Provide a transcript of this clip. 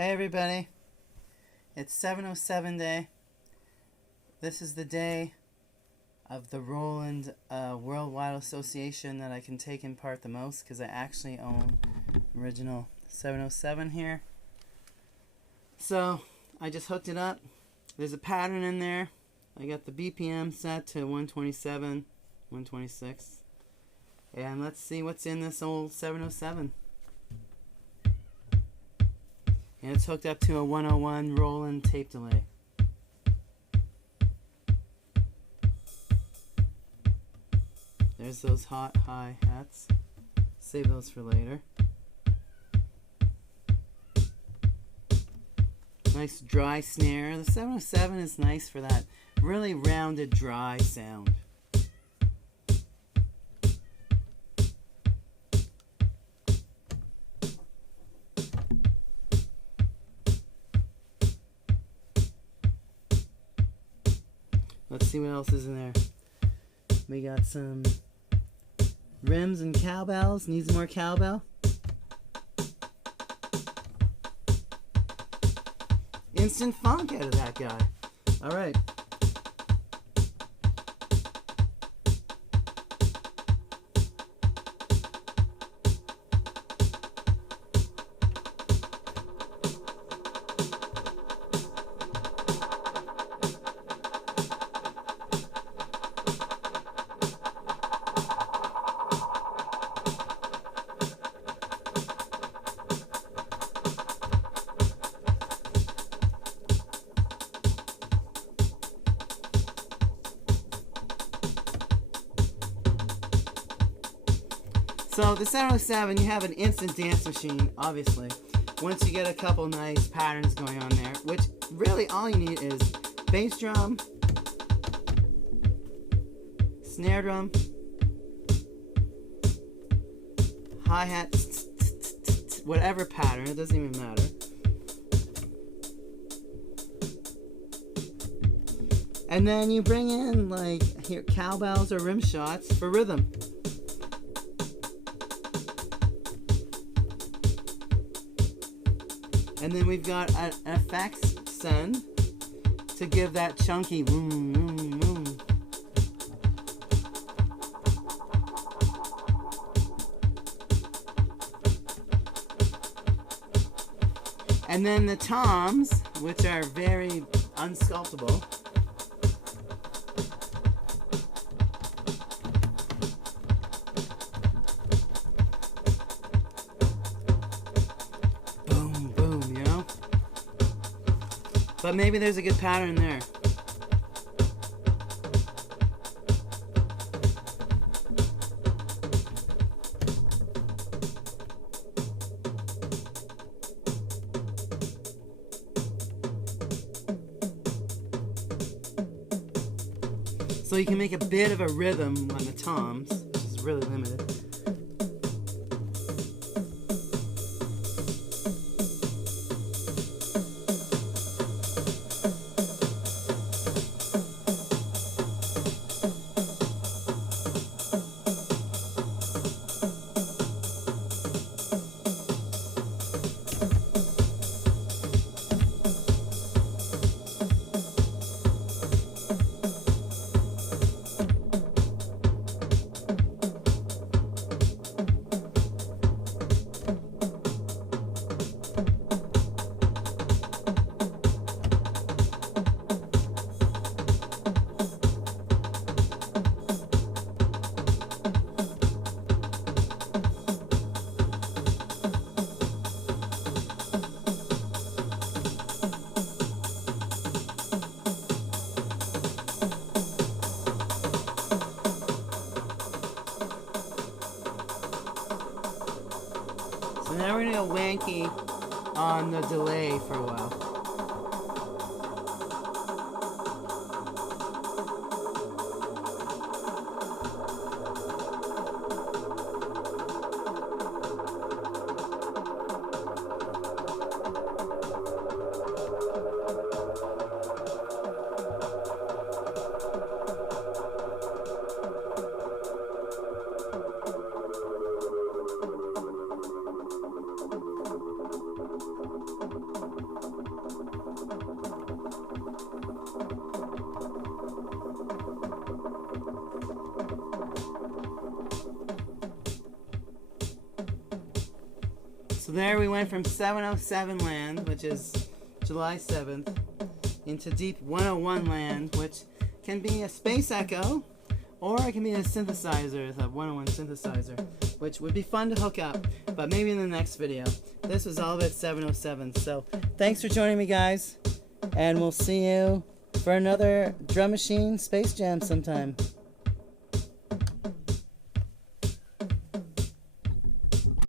Hey everybody, it's 707 day. This is the day of the Roland Worldwide Association that I can take in part the most because I actually own original 707 here. So I just hooked it up. There's a pattern in there. I got the BPM set to 127, 126. And let's see what's in this old 707. And it's hooked up to a 101 Roland tape delay. There's those hot hi-hats. Save those for later. Nice dry snare. The 707 is nice for that really rounded dry sound. Let's see what else is in there. We got some rims and cowbells. Needs more cowbell. Instant funk out of that guy. All right. So the 707, you have an instant dance machine, obviously. Once you get a couple nice patterns going on there, which really all you need is bass drum, snare drum, hi-hat, whatever pattern, it doesn't even matter. And then you bring in like here cowbells or rim shots for rhythm. And then we've got an effects send to give that chunky boom, boom, boom. And then the toms, which are very unsculptable. But maybe there's a good pattern there. So you can make a bit of a rhythm on the toms, which is really limited. So now we're gonna go wanky on the delay for a while. So there we went from 707 land, which is July 7th, into deep 101 land, which can be a space echo, or it can be a synthesizer, a 101 synthesizer, which would be fun to hook up, but maybe in the next video. This was all about 707, so thanks for joining me, guys, and we'll see you for another Drum Machine Space Jam sometime.